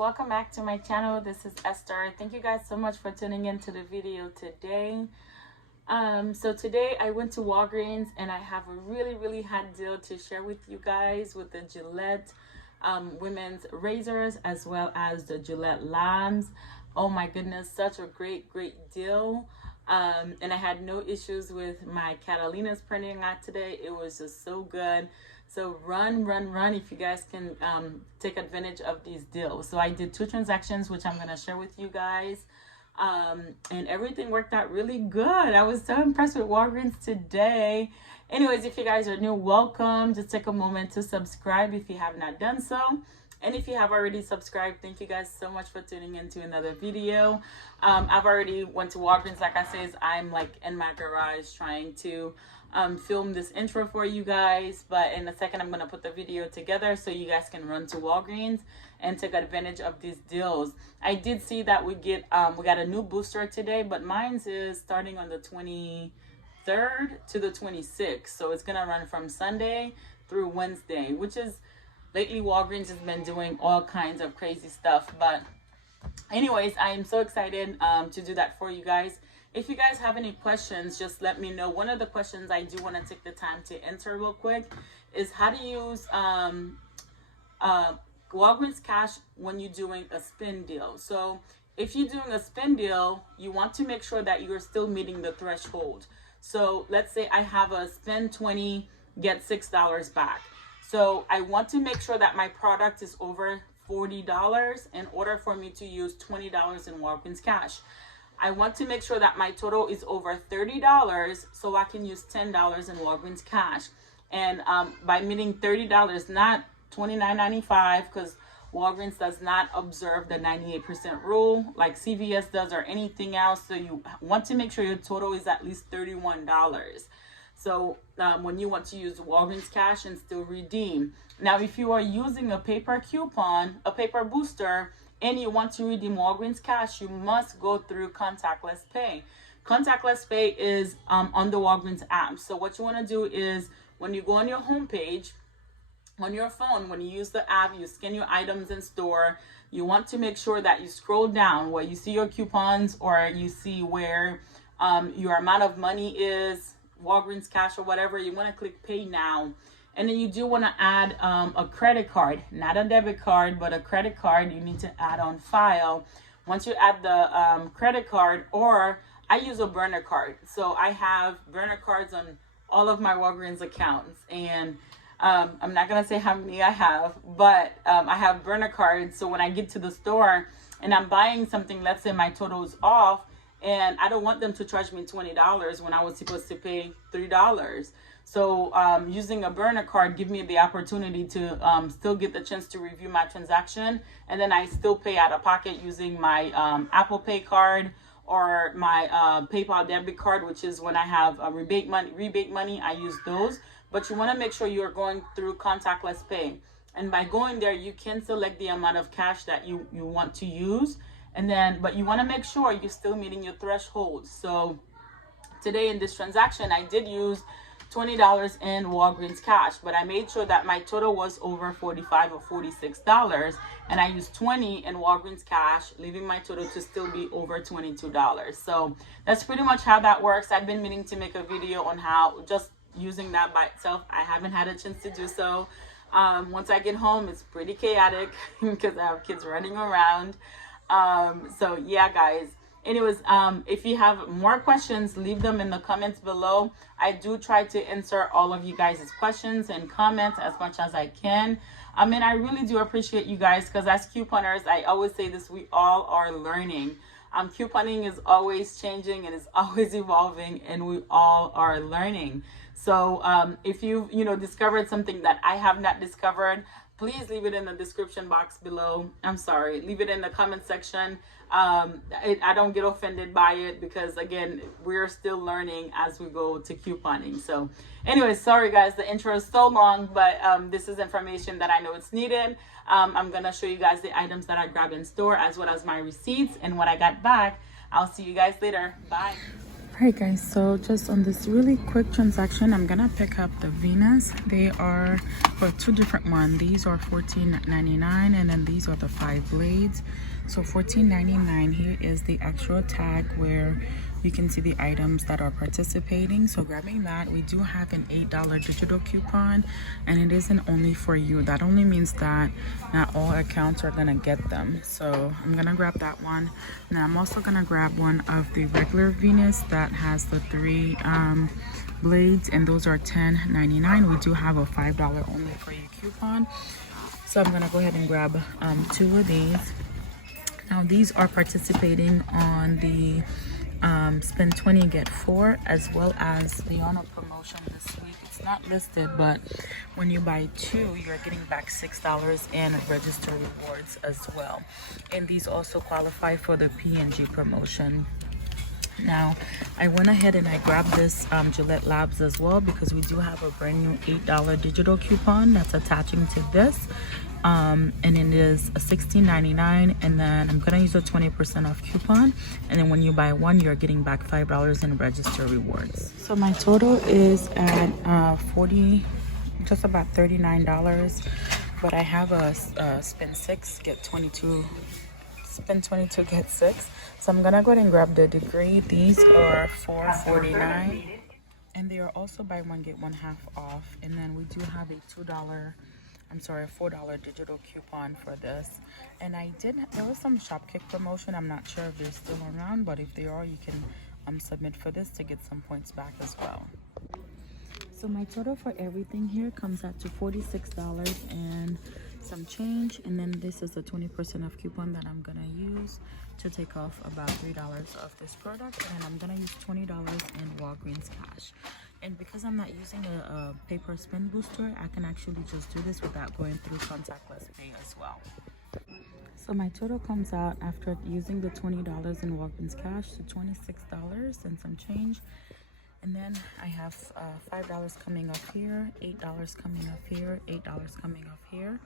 welcome back to my channel. This is Esther. Thank you guys so much for tuning into the video today. So today I went to Walgreens and I have a really hot deal to share with you guys with the Gillette women's razors as well as the Gillette lambs. Oh my goodness, such a great deal. And I had no issues with my Catalina's printing out today. It was just so good. So run if you guys can take advantage of these deals. So I did 2 transactions, which I'm going to share with you guys. And everything worked out really good. I was so impressed with Walgreens today. Anyways, if you guys are new, welcome. Just take a moment to subscribe if you have not done so. And if you have already subscribed, thank you guys so much for tuning into another video. I've already went to Walgreens. Like I said, I'm like in my garage trying to film this intro for you guys, but in a second I'm going to put the video together so you guys can run to Walgreens and take advantage of these deals. I did see that we got a new booster today, but mine's is starting on the 23rd to the 26th, so it's gonna run from Sunday through Wednesday, which is lately Walgreens has been doing all kinds of crazy stuff. But anyways, I am so excited to do that for you guys. If you guys have any questions, just let me know. One of the questions I do want to take the time to answer real quick is how to use Walgreens Cash when you're doing a spin deal. So if you're doing a spin deal, you want to make sure that you're still meeting the threshold. So let's say I have a spend 20, get $6 back. So I want to make sure that my product is over $40 in order for me to use $20 in Walgreens Cash. I want to make sure that my total is over $30 so I can use $10 in Walgreens Cash. And by meeting $30, not $29.95, because Walgreens does not observe the 98% rule like CVS does or anything else. So you want to make sure your total is at least $31. So when you want to use Walgreens Cash and still redeem. Now, if you are using a paper coupon, a paper booster, and you want to redeem Walgreens Cash, you must go through contactless pay. Contactless pay is on the Walgreens app. So what you want to do is when you go on your homepage, on your phone, when you use the app, you scan your items in store, you want to make sure that you scroll down where you see your coupons or you see where your amount of money is, Walgreens Cash or whatever. You want to click Pay Now. And then you do want to add a credit card, not a debit card, but a credit card you need to add on file. Once you add the credit card, or I use a burner card. So I have burner cards on all of my Walgreens accounts. And I'm not going to say how many I have, but I have burner cards. So when I get to the store and I'm buying something, let's say my total is off, and I don't want them to charge me $20 when I was supposed to pay $3. So using a burner card give me the opportunity to still get the chance to review my transaction, and then I still pay out of pocket using my Apple Pay card or my PayPal debit card, which is when I have rebate money, I use those. But you want to make sure you are going through contactless pay. And by going there, you can select the amount of cash that you want to use. And then, but you want to make sure you're still meeting your threshold. So today in this transaction, I did use $20 in Walgreens Cash, but I made sure that my total was over $45 or $46, and I used $20 in Walgreens Cash, leaving my total to still be over $22. So that's pretty much how that works. I've been meaning to make a video on how just using that by itself. I haven't had a chance to do so. Once I get home, it's pretty chaotic because I have kids running around. So yeah, guys. Anyways, if you have more questions, leave them in the comments below. I do try to answer all of you guys' questions and comments as much as I can. And I really do appreciate you guys, because as couponers, I always say this, we all are learning. Couponing is always changing and is always evolving, and we all are learning. So if you've discovered something that I have not discovered, please leave it in the description box below. Leave it in the comment section. I don't get offended by it, because again, we're still learning as we go to couponing. So anyways, sorry guys, the intro is so long, but this is information that I know it's needed. I'm gonna show you guys the items that I grabbed in store as well as my receipts and what I got back. I'll see you guys later. Bye. Alright guys, so just on this really quick transaction, I'm gonna pick up the Venus. They are for two different ones. These are $14.99 and then these are the 5 blades. So $14.99, here is the actual tag where you can see the items that are participating. So grabbing that, we do have an $8 digital coupon and it isn't only for you. That only means that not all accounts are gonna get them. So I'm gonna grab that one. Now I'm also gonna grab one of the regular Venus that has the 3 blades, and those are $10.99. We do have a $5 only for you coupon. So I'm gonna go ahead and grab 2 of these. Now these are participating on the spend 20 get 4, as well as the honor promotion this week. It's not listed, but when you buy 2, you're getting back $6 in register rewards as well. And these also qualify for the P&G promotion. Now I went ahead and I grabbed this Gillette Labs as well, because we do have a brand new $8 digital coupon that's attaching to this. And it is a $16.99, and then I'm gonna use a 20% off coupon, and then when you buy 1, you're getting back $5 in register rewards. So my total is at 40, just about $39, but I have a spend 6 get 22, spend 22 get 6. So I'm gonna go ahead and grab the degree. These are $4.49, and they are also buy 1 get 1 half off. And then we do have a $4 digital coupon for this. And there was some Shopkick promotion. I'm not sure if they're still around, but if they are, you can submit for this to get some points back as well. So my total for everything here comes out to $46 and some change. And then this is a 20% off coupon that I'm gonna use to take off about $3 of this product, and I'm gonna use $20 in Walgreens cash. And because I'm not using a paper spin booster, I can actually just do this without going through contactless pay as well. So my total comes out after using the $20 in Walgreens cash to $26 and some change. And then I have $5 coming off here, $8 coming off here, $8 coming off here,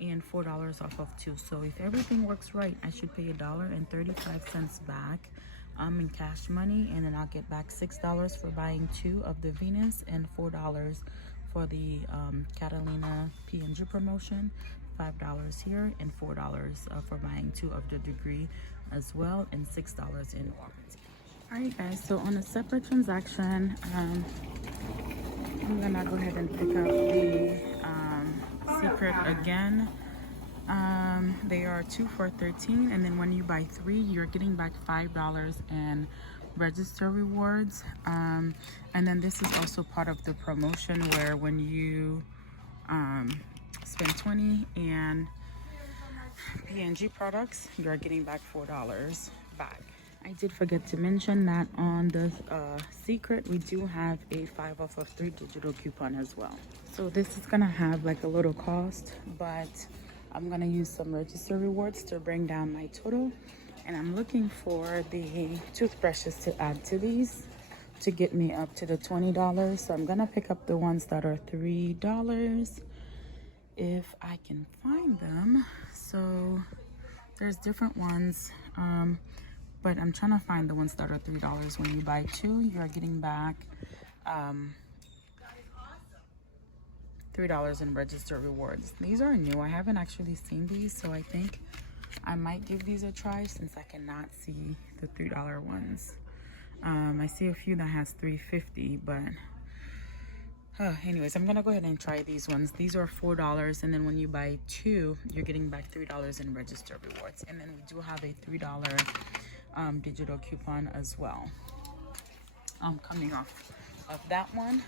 and $4 off of 2. So if everything works right, I should pay $1.35 back in cash money, and then I'll get back $6 for buying 2 of the Venus and $4 for the Catalina P&G promotion, $5 here, and $4 for buying 2 of the degree as well, and $6 in Walgreens. Alright guys, so on a separate transaction, I'm gonna go ahead and pick up the Secret again. They are 2 for $13, and then when you buy 3, you're getting back $5 in register rewards. And then this is also part of the promotion where when you spend 20 and P&G products, you're getting back $4 back. I did forget to mention that on the Secret, we do have a 5 off of 3 digital coupon as well. So this is gonna have like a little cost, but I'm gonna use some register rewards to bring down my total. And I'm looking for the toothbrushes to add to these to get me up to the $20. So I'm gonna pick up the ones that are $3 if I can find them. So there's different ones, but I'm trying to find the ones that are $3. When you buy 2, you're getting back $3 in register rewards. These are new. I haven't actually seen these, so I think I might give these a try since I cannot see the $3 ones. I see a few that has $3.50, but anyways, I'm gonna go ahead and try these ones. These are $4, and then when you buy 2, you're getting back $3 in register rewards. And then we do have a $3 digital coupon as well coming off of that one.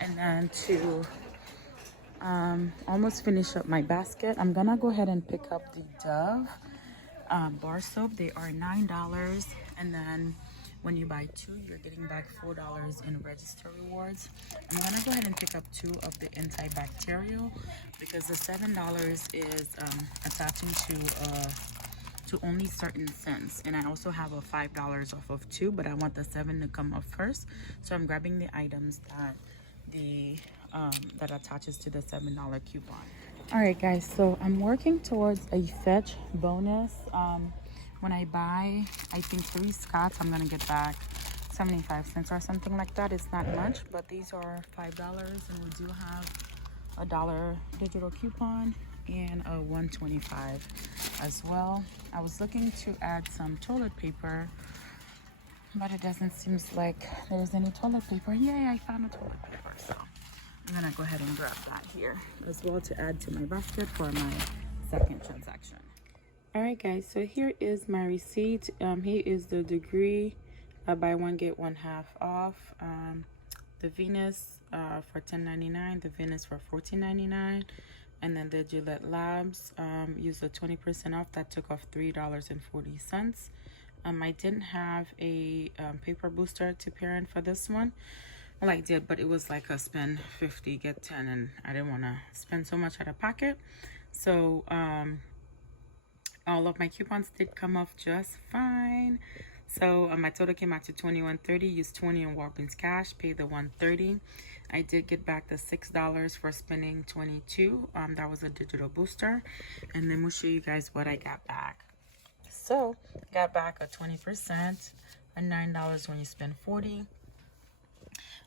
And then to almost finish up my basket, I'm gonna go ahead and pick up the Dove bar soap. They are $9, and then when you buy 2, you're getting back $4 in register rewards. I'm gonna go ahead and pick up 2 of the antibacterial because the $7 is attaching to only certain scents, and I also have a $5 off of 2, but I want the 7 to come up first. So I'm grabbing the items that attaches to the $7 coupon. All right guys, so I'm working towards a fetch bonus. When I buy, I think 3 Scots, I'm gonna get back 75 cents or something like that. It's not much, but these are $5, and we do have a $1 digital coupon and a $1.25 as well. I was looking to add some toilet paper, but it doesn't seem like there's any toilet paper. Yay, I found a toilet paper. So I'm gonna go ahead and grab that here as well to add to my basket for my second transaction. All right, guys, so here is my receipt. Here is the degree, buy one get one half off. The Venus for $10.99, the Venus for $14.99, and then the Gillette Labs used a 20% off. That took off $3.40. I didn't have a paper booster to pair in for this one. Well, I did, but it was like a spend 50 get 10, and I didn't want to spend so much out of pocket. So all of my coupons did come off just fine. So my total came out to $21.30. Used $20 in Walgreens cash, paid the $1.30. I did get back the $6 for spending $22. That was a digital booster. And then we'll show you guys what I got back. So got back a 20%, a $9 when you spend $40.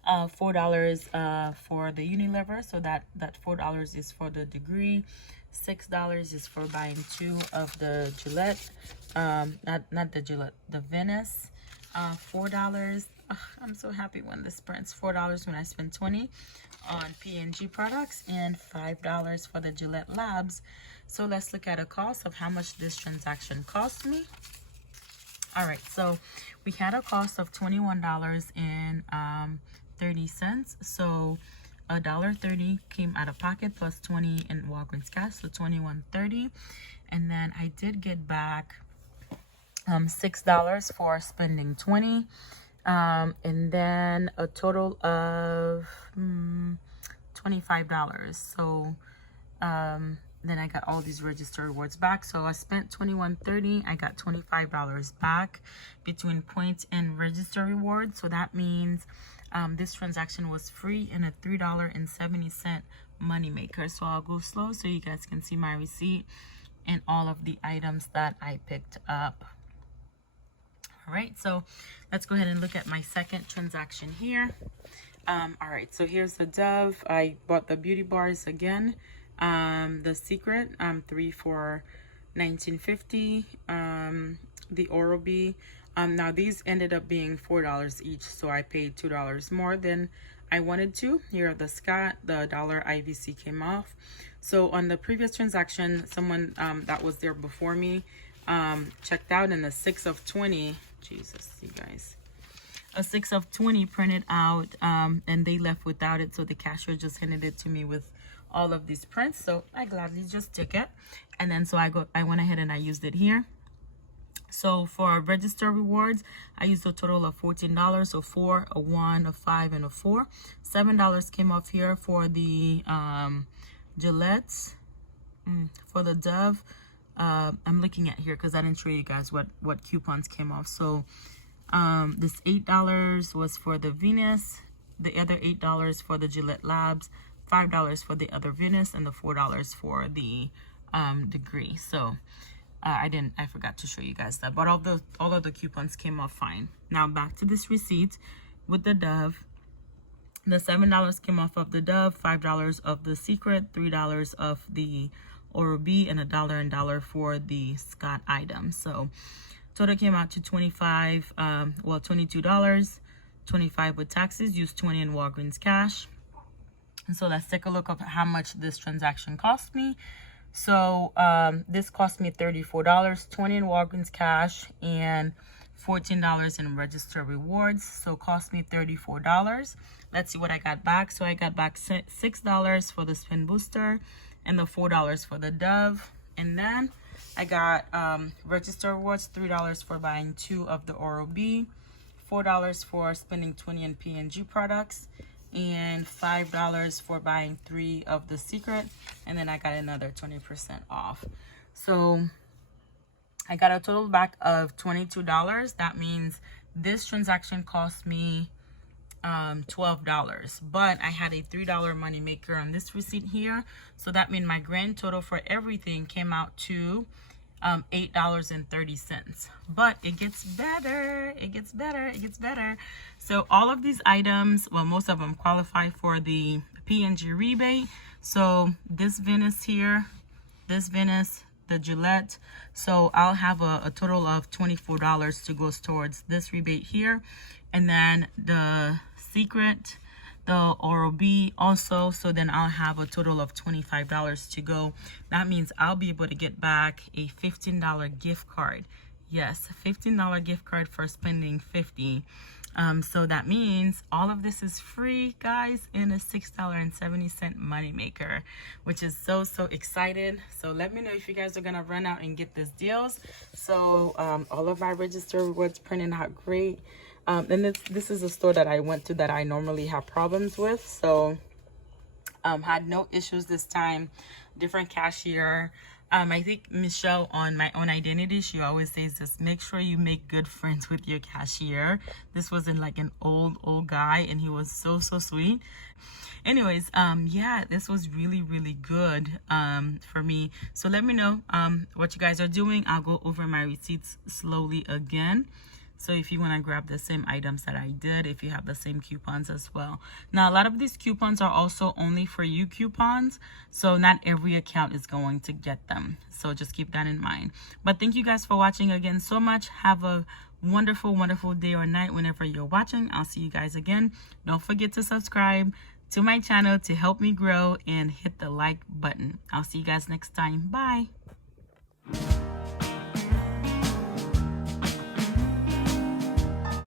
$4 for the Unilever, so that $4 is for the degree. $6 is for buying 2 of the Gillette, not the Gillette, the Venice. $4. I'm so happy when this prints. $4 when I spend 20 on P&G products, and $5 for the Gillette Labs. So let's look at a cost of how much this transaction cost me. All right, so we had a cost of $21.30. So $1.30 came out of pocket plus 20 in Walgreens cash, so $21.30. And then I did get back $6 for spending 20, and then a total of $25. So then I got all these register rewards back. So I spent $21.30. I got $25 back between points and register rewards. So that means this transaction was free and a $3.70 money maker. So I'll go slow so you guys can see my receipt and all of the items that I picked up. All right, so let's go ahead and look at my second transaction here. All right, so here's the Dove. I bought the beauty bars again. The Secret, 3 for $19.50. The Oral-B. Now these ended up being $4 each, so I paid $2 more than I wanted to. Here are the Scott, the dollar IVC came off. So on the previous transaction, someone that was there before me checked out, and the 6 of 20, Jesus, you guys, a 6 of 20 printed out, and they left without it, so the cashier just handed it to me with all of these prints. So I gladly just took it, and then so I went ahead and I used it here. So for register rewards, I used a total of $14. So 4, a 1, a 5, and a 4. $7 came off here for the Gillette. For the Dove, I'm looking at here because I didn't show you guys what coupons came off. So this $8 was for the Venus, the other $8 for the Gillette Labs, $5 for the other Venus, and the $4 for the degree. So I forgot to show you guys that, but all of the coupons came off fine. Now back to this receipt with the Dove. The $7 came off of the Dove, $5 of the Secret, $3 of the Oral-B, and $1 for the Scott item. So total came out to $22, 25 with taxes. Used 20 in Walgreens cash. And so let's take a look at how much this transaction cost me. So this cost me $34, 20 in Walgreens cash, and $14 in register rewards. So it cost me $34. Let's see what I got back. So I got back $6 for the spin booster and the $4 for the Dove. And then I got register rewards, $3 for buying 2 of the Oral-B, $4 for spending 20 in P&G products, and $5 for buying 3 of the Secret, and then I got another 20% off. So I got a total back of $22. That means this transaction cost me $12, but I had a $3 money maker on this receipt here. So that means my grand total for everything came out to $8.30. But it gets better. It gets better. It gets better. So all of these items, well, most of them qualify for the P&G rebate. So this Venice here, this Venice, the Gillette. So I'll have a total of $24 to go towards this rebate here. And then the Secret, the Oral-B also. So then I'll have a total of $25 to go. That means I'll be able to get back a $15 gift card. Yes, $15 gift card for spending $50. So that means all of this is free, guys, and a $6.70 money maker, which is so excited. So let me know if you guys are gonna run out and get these deals. So all of our register rewards printing out great. And this is a store that I went to that I normally have problems with. So had no issues this time. Different cashier. I think Michelle on My Own Identity, she always says this: make sure you make good friends with your cashier. This wasn't like an old guy, and he was so sweet. Anyways, yeah, this was really good for me. So let me know what you guys are doing. I'll go over my receipts slowly again. So if you want to grab the same items that I did, if you have the same coupons as well. Now, a lot of these coupons are also only for you coupons. So not every account is going to get them. So just keep that in mind. But thank you guys for watching again so much. Have a wonderful day or night whenever you're watching. I'll see you guys again. Don't forget to subscribe to my channel to help me grow and hit the like button. I'll see you guys next time. Bye.